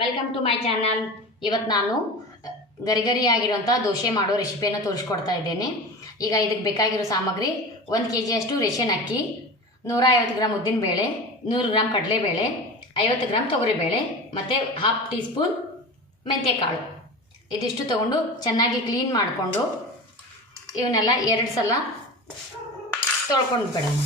Welcome to my channel. ಇವತ್ತು ನಾನು ಗರಿಗರಿಯಾಗಿರುವಂಥ ದೋಸೆ ಮಾಡೋ ರೆಸಿಪಿಯನ್ನು ತೋರಿಸ್ಕೊಡ್ತಾ ಇದ್ದೇನೆ. ಈಗ ಇದಕ್ಕೆ ಬೇಕಾಗಿರೋ ಸಾಮಗ್ರಿ 1 kg ಅಷ್ಟು ರೇಷನ್ ಅಕ್ಕಿ, 150 ಗ್ರಾಮ್ ಉದ್ದಿನಬೇಳೆ, 100 ಗ್ರಾಮ್ ಕಡಲೆಬೇಳೆ, 50 ಗ್ರಾಮ್ ತೊಗರಿಬೇಳೆ ಮತ್ತು 1/2 ಟೀ ಸ್ಪೂನ್ ಮೆಂತ್ಯಕಾಳು. ಇದಿಷ್ಟು ತೊಗೊಂಡು ಚೆನ್ನಾಗಿ ಕ್ಲೀನ್ ಮಾಡಿಕೊಂಡು ಇವನ್ನೆಲ್ಲ 2 ಸಲ ತೊಳ್ಕೊಂಡು ಬಿಡೋಣ.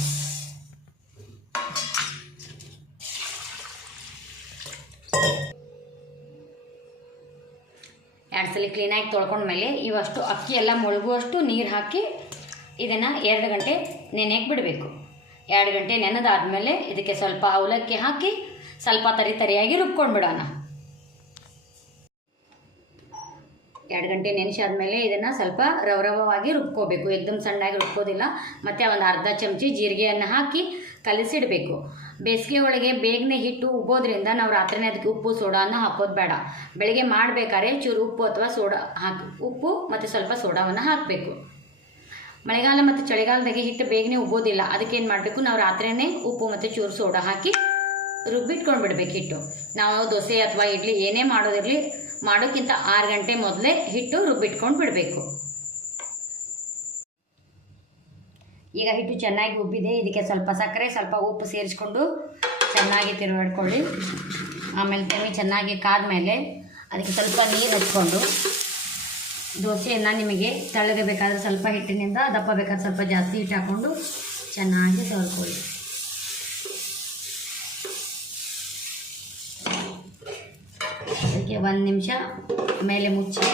ಎರಡು ಸಲ ಕ್ಲೀನಾಗಿ ತೊಳ್ಕೊಂಡ್ಮೇಲೆ ಇವಷ್ಟು ಅಕ್ಕಿ ಎಲ್ಲ ಮುಳುಗುವಷ್ಟು ನೀರು ಹಾಕಿ ಇದನ್ನು 2 ಗಂಟೆ ನೆನೆಯಕ್ಕೆ ಬಿಡಬೇಕು. 2 ಗಂಟೆ ನೆನೆದಾದಮೇಲೆ ಇದಕ್ಕೆ ಸ್ವಲ್ಪ ಅವಲಕ್ಕಿ ಹಾಕಿ ಸ್ವಲ್ಪ ತರಿಯಾಗಿ ರುಬ್ಕೊಂಡು ಬಿಡೋಣ. 2 ಗಂಟೆ ನೆನೆಸಾದ್ಮೇಲೆ ಇದನ್ನು ಸ್ವಲ್ಪ ರವರವವಾಗಿ ರುಬ್ಕೋಬೇಕು, ಏಕದಮ್ ಸಣ್ಣಾಗಿ ರುಬ್ಕೋದಿಲ್ಲ. ಮತ್ತು ಒಂದು ಅರ್ಧ ಚಮಚಿ ಜೀರಿಗೆಯನ್ನು ಹಾಕಿ ಕಲಿಸಿಡಬೇಕು. ಬೇಸಿಗೆ ಒಳಗೆ ಬೇಗನೆ ಹಿಟ್ಟು ಉಬ್ಬೋದ್ರಿಂದ ನಾವು ರಾತ್ರಿನೇ ಅದಕ್ಕೆ ಉಪ್ಪು ಸೋಡಾನ ಹಾಕೋದು ಬೇಡ. ಬೆಳಗ್ಗೆ ಮಾಡಬೇಕಾದ್ರೆ ಚೂರು ಉಪ್ಪು ಅಥವಾ ಸೋಡಾ ಉಪ್ಪು ಮತ್ತು ಸ್ವಲ್ಪ ಸೋಡಾವನ್ನು ಹಾಕಬೇಕು. ಮಳೆಗಾಲ ಮತ್ತು ಚಳಿಗಾಲದಾಗೆ ಹಿಟ್ಟು ಬೇಗನೆ ಉಬ್ಬೋದಿಲ್ಲ, ಅದಕ್ಕೆ ಏನು ಮಾಡಬೇಕು, ನಾವು ರಾತ್ರಿನೇ ಉಪ್ಪು ಮತ್ತು ಚೂರು ಸೋಡಾ ಹಾಕಿ ರುಬ್ಬಿಟ್ಕೊಂಡು ಬಿಡಬೇಕು ಹಿಟ್ಟು. ನಾವು ದೋಸೆ ಅಥವಾ ಇಡ್ಲಿ ಏನೇ ಮಾಡೋದಿರಲಿ ಮಾಡೋಕ್ಕಿಂತ 6 ಗಂಟೆ ಮೊದಲೇ ಹಿಟ್ಟು ರುಬ್ಬಿಟ್ಕೊಂಡು ಬಿಡಬೇಕು. ಈಗ ಹಿಟ್ಟು ಚೆನ್ನಾಗಿ ಉಬ್ಬಿದೆ. ಇದಕ್ಕೆ ಸ್ವಲ್ಪ ಸಕ್ಕರೆ ಸ್ವಲ್ಪ ಉಪ್ಪು ಸೇರಿಸ್ಕೊಂಡು ಚೆನ್ನಾಗಿ ತಿರುಗಾಡ್ಕೊಳ್ಳಿ. ಆಮೇಲೆ ತೆಮಿ ಚೆನ್ನಾಗಿ ಕಾದ್ಮೇಲೆ ಅದಕ್ಕೆ ಸ್ವಲ್ಪ ನೀರು ಹಚ್ಕೊಂಡು ದೋಸೆಯನ್ನು ನಿಮಗೆ ತೆಳ್ಳಗೆ ಬೇಕಾದರೆ ಸ್ವಲ್ಪ ಹಿಟ್ಟಿನಿಂದ, ದಪ್ಪ ಬೇಕಾದ್ರೆ ಸ್ವಲ್ಪ ಜಾಸ್ತಿ ಹಿಟ್ಟು ಹಾಕ್ಕೊಂಡು ಚೆನ್ನಾಗಿ ತೊಳ್ಕೊಳ್ಳಿ. ಅದಕ್ಕೆ 1 ನಿಮಿಷ ಮೇಲೆ ಮುಚ್ಚಿ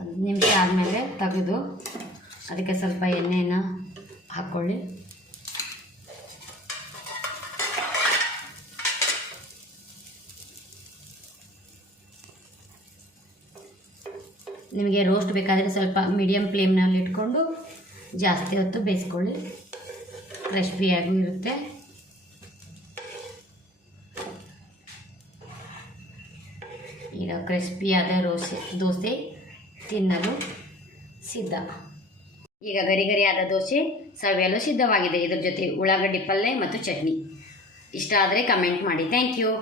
1 ನಿಮಿಷ ಆದಮೇಲೆ ತೆಗೆದು ಅದಕ್ಕೆ ಸ್ವಲ್ಪ ಎಣ್ಣೆಯನ್ನು ಹಾಕ್ಕೊಳ್ಳಿ. ನಿಮಗೆ ರೋಸ್ಟ್ ಬೇಕಾದರೆ ಸ್ವಲ್ಪ ಮೀಡಿಯಮ್ ಫ್ಲೇಮ್ನಲ್ಲಿ ಇಟ್ಕೊಂಡು ಜಾಸ್ತಿ ಹೊತ್ತು ಬೇಯಿಸ್ಕೊಳ್ಳಿ, ಕ್ರಿಸ್ಪಿಯಾಗೂ ಇರುತ್ತೆ. ಈಗ ಕ್ರಿಸ್ಪಿಯಾದ ದೋಸೆ ತಿನ್ನಲು ಸಿದ್ಧ. ಈಗ ಗರಿಗರಿಯಾದ ದೋಸೆ ಸವಿಯಲು ಸಿದ್ಧವಾಗಿದೆ. ಇದರ ಜೊತೆ ಉಳ್ಳಾಗಡ್ಡಿ ಪಲ್ಯ ಮತ್ತು ಚಟ್ನಿ. ಇಷ್ಟ ಆದರೆ ಕಮೆಂಟ್ ಮಾಡಿ. Thank you.